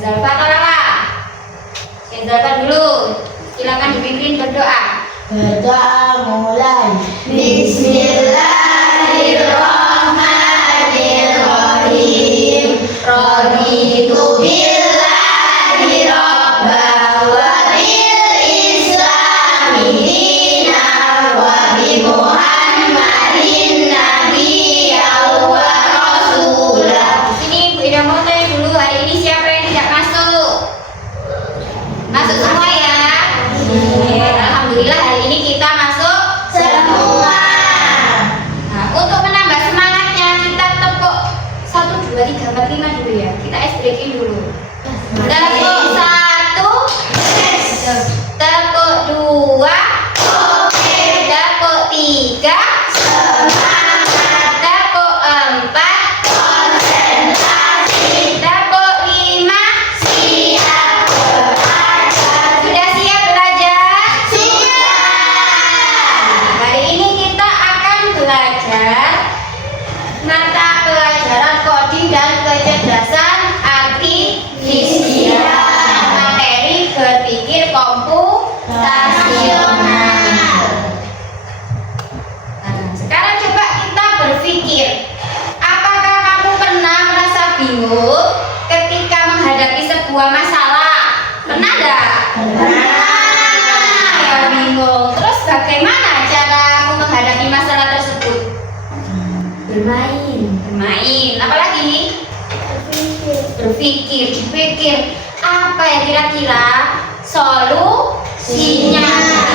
Zalfa atau Lala? Zalfa dulu. Silakan dipimpin berdoa. Berdoa mulai. Bismillahirrahmanirrahim. Raditu billahi rabban wa bil islami dinan wa bi Muhammadin nabiyyan wa rasulah. Ini Bu Ida mau tanya dulu, hari ini siapa yang tidak masuk? Masuk semua ya? Alhamdulillah hari ini kita masuk semua. Nah, untuk menambah semangatnya kita tepuk 1, 2, 3, 4, 5 dulu ya. Kita ice breaking dulu. Tepuk 1, tepuk 2, tepuk 3, tepuk 4, tepuk 5. Siap belajar. Sudah siap belajar? Siap. Hari ini kita akan belajar mata pelajaran coding dan kecerdasan artifisial, materi berpikir komputasional. Nah, sekarang coba kita berpikir, apakah kamu pernah merasa bingung ketika menghadapi sebuah masalah? Pernah enggak? Ya, bingung. Terus bagaimana cara kamu menghadapi masalah tersebut? Bermain. Apalagi? Berpikir, dipikir apa ya kira-kira solusinya.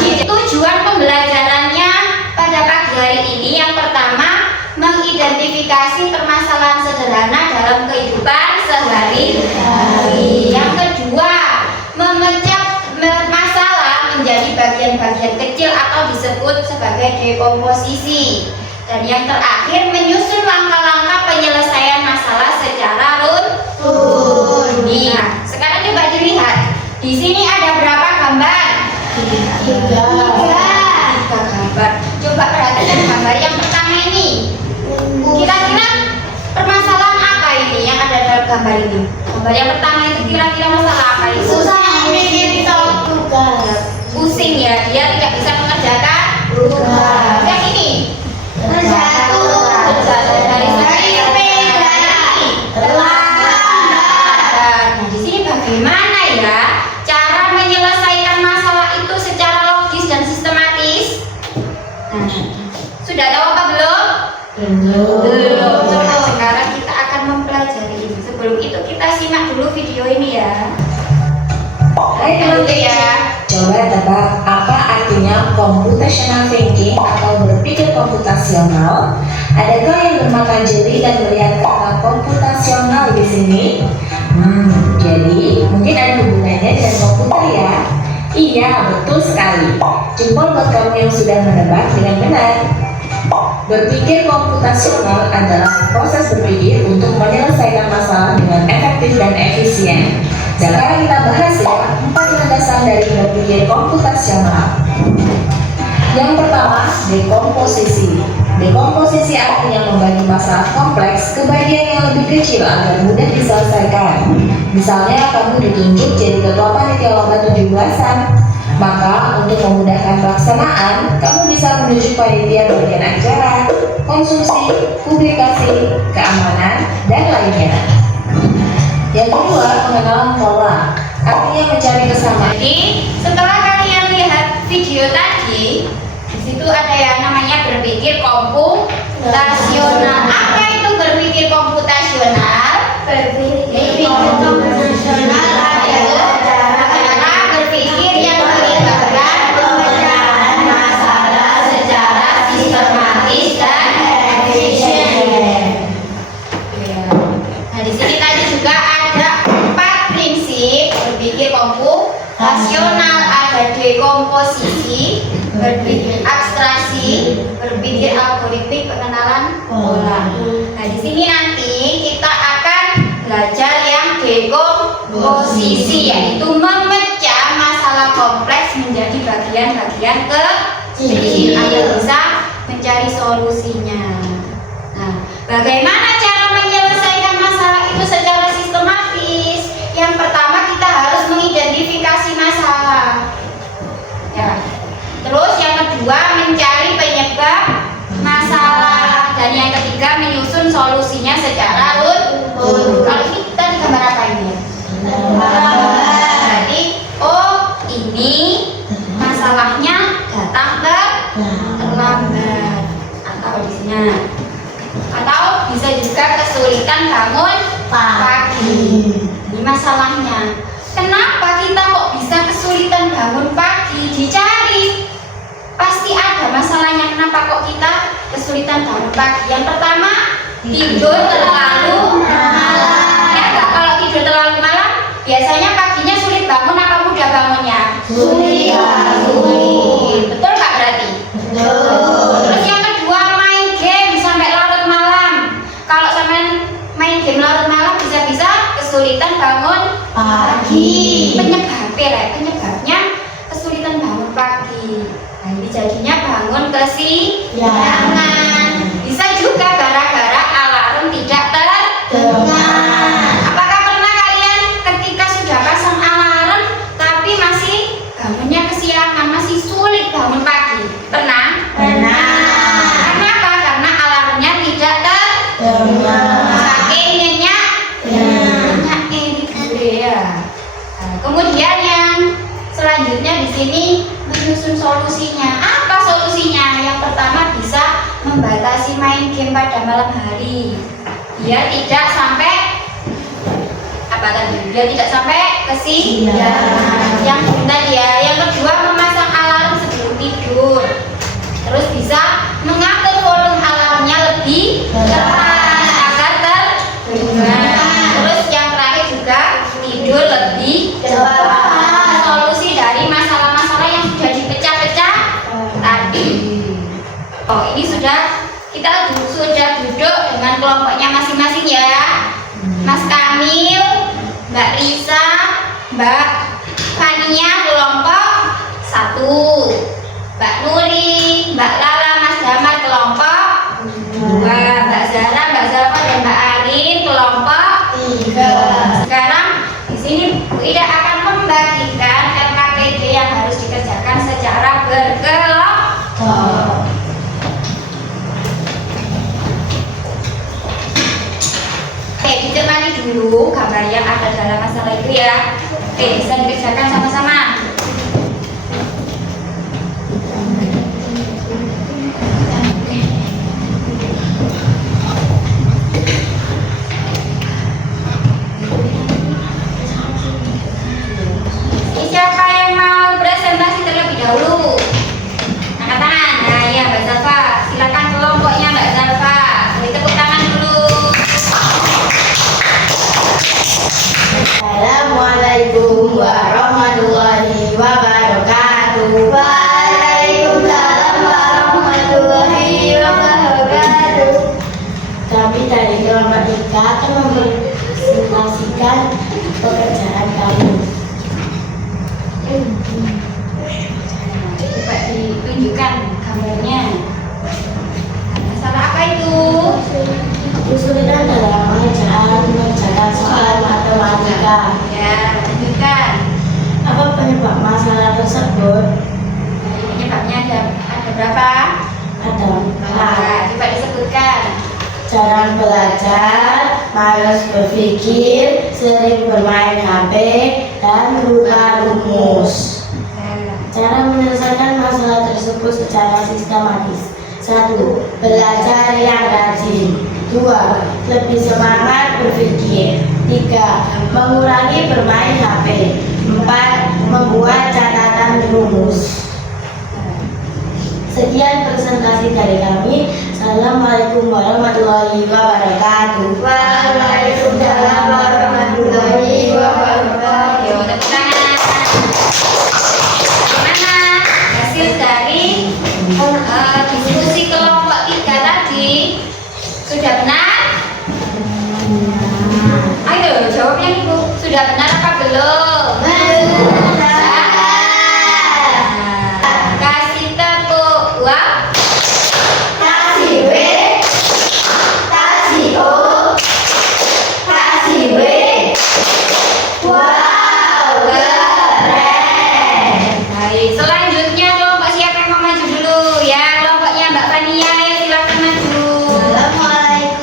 Jadi tujuan pembelajarannya pada pagi hari ini yang pertama mengidentifikasi permasalahan sederhana dalam kehidupan sehari-hari. Yang kedua, memecah masalah menjadi bagian-bagian kecil atau disebut sebagai dekomposisi. Dan yang terakhir, menyusun langkah-langkah penyelesaian masalah secara rutin. Nah, sekarang coba dilihat. Di sini ada berapa gambar? 3 gambar. Coba perhatikan gambar yang pertama ini. Kira-kira permasalahan apa ini yang ada dalam gambar ini? Gambar yang pertama itu kira-kira masalah apa itu? Pusing ya, dia tidak bisa mengerjakan tugas. Yang ini dari Nah, di sini bagaimana ya cara menyelesaikan masalah itu secara logis dan sistematis? Nah, sudah tahu apa belum? Belum. Sekarang kita akan mempelajari ini. Sebelum itu kita simak dulu video ini ya. Hai teman-teman ya, coba tebak apa artinya computational thinking atau berpikir komputasional? Adakah yang bermata jeli dan melihat kata komputasional di sini? Jadi mungkin ada hubungannya dengan komputer ya? Iya, betul sekali. Jempol buat kamu yang sudah menebak dengan benar. Berpikir komputasional adalah proses berpikir untuk menyelesaikan masalah dengan efektif dan efisien. Sekarang kita bahas ya 4 landasan dari berpikir komputasional. Yang pertama, dekomposisi. Dekomposisi artinya membagi masalah kompleks ke bagian yang lebih kecil agar mudah diselesaikan. Misalnya kamu ditunjuk jadi ketua panitia lomba 17-an. Maka untuk memudahkan pelaksanaan, kamu bisa menunjuk panitia bagian acara, konsumsi, publikasi, keamanan, dan lainnya. Yang kedua, pengenalan pola, artinya mencari kesamaan. Jadi setelah kalian lihat video tadi, di situ ada yang namanya berpikir komputasional. Apa itu berpikir komputasional? Berpikir komputasional adalah cara berpikir yang melibatkan pemecahan masalah secara sistematis dan efisien. Nah, di sini tadi juga ada 4 prinsip berpikir komputasional. Ada dekomposisi, berpikir abstraksi, berpikir algoritmik, pengenalan pola. Nah, di sini nanti kita akan belajar yang dekomposisi, yaitu memecah masalah kompleks menjadi bagian-bagian kecil agar bisa mencari solusinya. Nah, bagaimana cara menyelesaikan masalah itu secara sistematis? Yang menyusun solusinya secara runut. Kalau ini tadi gambar apa ini ya? Berarti ini masalahnya datang terlambat atau kondisinya, atau bisa juga kesulitan bangun pagi. Ini masalahnya. Kenapa kita kok bisa kesulitan bangun pagi? Dicari. Pasti ada masalahnya kenapa kok kita kesulitan bangun pagi. Yang pertama, tidur terlalu malam. Ya enggak? Kalau tidur terlalu malam, biasanya paginya sulit bangun apa mudah bangunnya? Sulit. Betul nggak berarti? Betul. Terus yang kedua, main game sampai larut malam. Kalau sampai main game larut malam, bisa-bisa kesulitan bangun Pagi. Penyebabnya kesulitan bangun pagi. Nah, ini jadinya bangun kesiangan. Bisa juga gara-gara alarm tidak terdengar. Apakah pernah kalian ketika sudah pasang alarm tapi masih bangunnya kesiangan, masih sulit bangun pagi? Pernah? Kenapa? Karena alarmnya tidak terdengar. Saking nyenyaknya ini ya. Kemudian yang selanjutnya di sini menyusun solusinya. Apa solusinya? Yang pertama, bisa membatasi main game pada malam hari. Biar tidak sampai Biar tidak sampai kesiangan. Yang tadi ya. Yang kedua, memasang alarm sebelum tidur. Terus bisa mengatur volume alarmnya lebih keras agar terdengar. Terus yang terakhir juga tidur lebih cepat. Solusi dari masalah-masalah yang sudah dipecah-pecah tadi. Ini kita sudah duduk dengan kelompoknya masing-masing ya. Mas Kamil, Mbak Risa, Mbak Fania kelompok 1, Mbak Nuri, Mbak Lala, Mas Damar kelompok 2, Mbak Zara, Mbak Zalfa dan Mbak Arin kelompok 3. Sekarang di sini Bu Ida akan membagikan LKPD yang harus dikerjakan secara berkelompok. Dicermati dulu gambar yang ada dalam masalah itu ya. Bisa dikerjakan sama-sama. Siapa yang mau presentasi terlebih dahulu? Angkat tangan. Nah ya, Mbak Zalfa. Silakan kelompoknya Mbak Zalfa. Beri tepuk tangan dulu. Assalamualaikum warahmatullahi wabarakatuh. Waalaikumsalam warahmatullahi wabarakatuh. Kami dari kelompok 3 akan mempresentasikan pekerjaan kami. Coba ditunjukkan gambarnya. Masalah apa itu? Kesulitan dalam mengerjakan soal matematika. Ya, tunjukkan. Apa penyebab masalah tersebut? Penyebabnya ada berapa? Ada Coba disebutkan. jarang belajar, malas berpikir, sering bermain HP, dan lupa rumus. Cara menyelesaikan masalah tersebut secara sistematis. 1. Belajar yang rajin. 2. Lebih semangat berpikir. 3. Mengurangi bermain HP. 4. Membuat catatan rumus. Sekian presentasi dari kami. Assalamualaikum warahmatullahi wabarakatuh. Waalaikumsalam warahmatullahi wabarakatuh. Yuk, tepuk tangan. Bagaimana hasil dari diskusi kelompok 3 tadi? Sudah benar? Ayo jawabnya Ibu. Sudah benar apa belum? Kasih tepuk buat. Kasih W, kasih O, kasih W. Wow, keren. Baik, selanjutnya kelompok siapa yang mau maju dulu? Ya, kelompoknya Mbak Fania, ya silakan maju. Assalamualaikum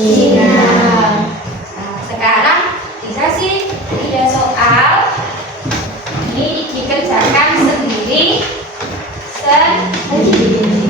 Sinar. Nah, sekarang dikasih 3 soal. Ini dikerjakan sendiri sendiri.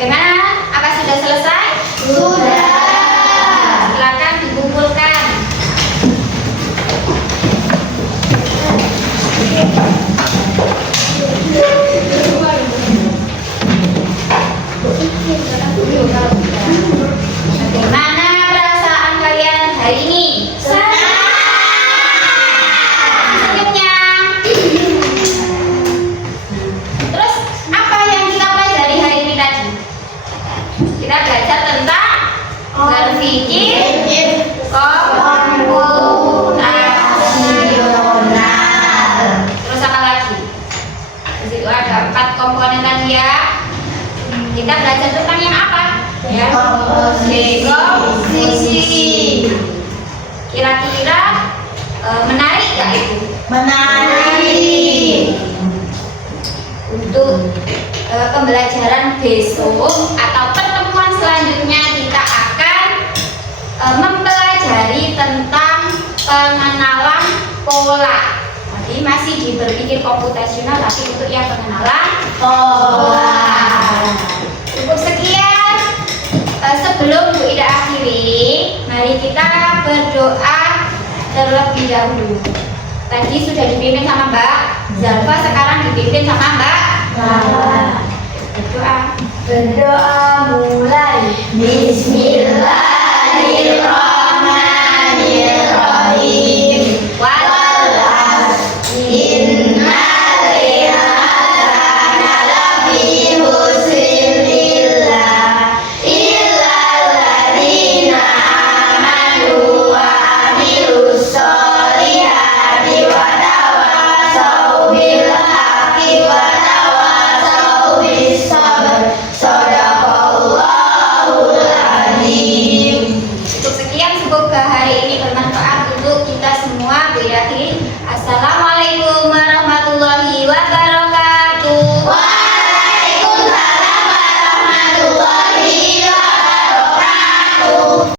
Bagaimana? Apa sudah selesai? Sudah. Silakan dikumpulkan. Bagaimana perasaan kalian hari ini? Senyumnya. Terus apa yang kita pelajari hari ini tadi? Kita belajar tentang berpikir komputasional. Terus apa lagi? Di situ ada 4 komponen tadi ya. Kita belajar tentang yang apa? Ya. Dekomposisi. Kira-kira menarik nggak itu? Menarik. Untuk pembelajaran besok atau pertemuan selanjutnya kita akan mempelajari tentang pengenalan pola. Jadi masih di berpikir komputasional tapi untuk yang pengenalan pola. Cukup sekian. Sebelum Bu Ida akhiri, mari kita berdoa terlebih dahulu. Tadi sudah dipimpin sama Mbak Zalfa, sekarang dipimpin sama Mbak berdoa. Berdoa mulai. Bismillahirrahmanirrahim.